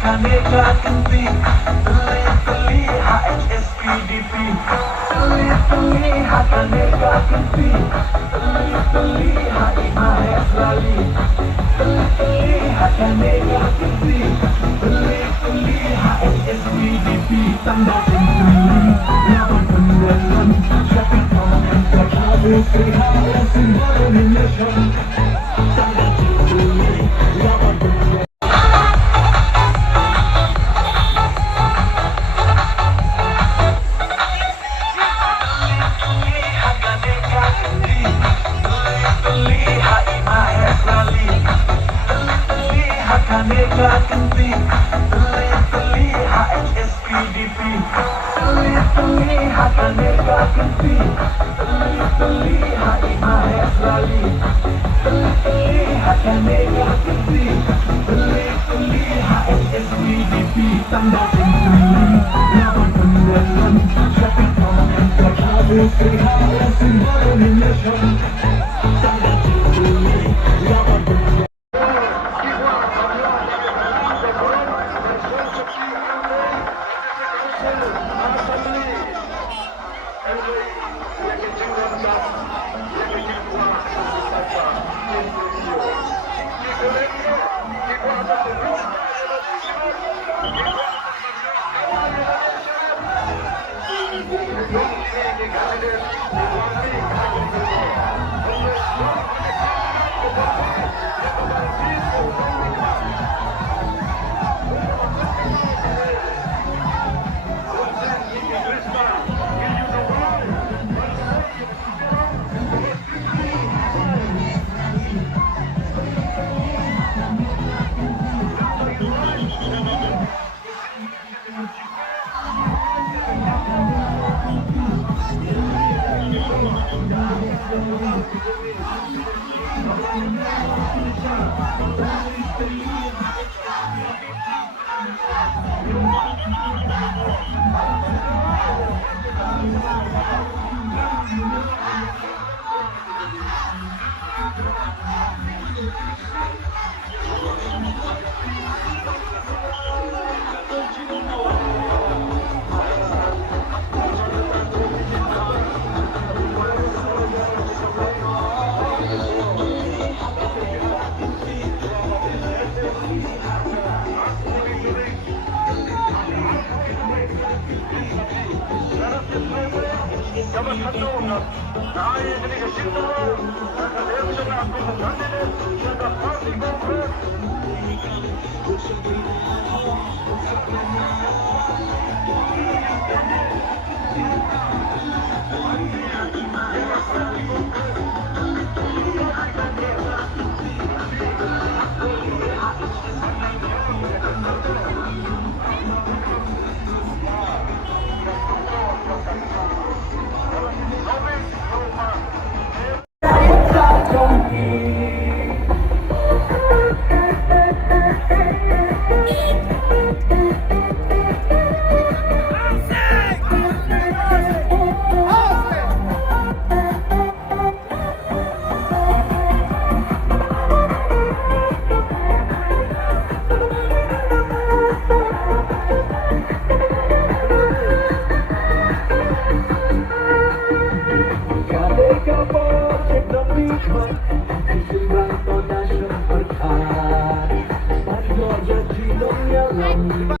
Kaneka Kenti, Teli HSPDP, Teli Kaneka Kenti, Teli Mahes Rali, Teli Kaneka Kenti, Teli HSPDP, tanda tinggi, lawan pendalam, siapa yang terkabul serigala simbol Indonesia, tanda tinggi, lawan pendalam. Kaneka Kenti, Teli HSPDP, Teli Kaneka Kenti, Teli Mahes Rali, Teli Kaneka Kenti, Teli HSPDP, tanda tinggi, lawan pendalam, siapa yang terkabul serigala simbol Indonesia, tanda tinggi, lawan pendalam. Di sembang to nasyong berkah, Pandoja Cilong yang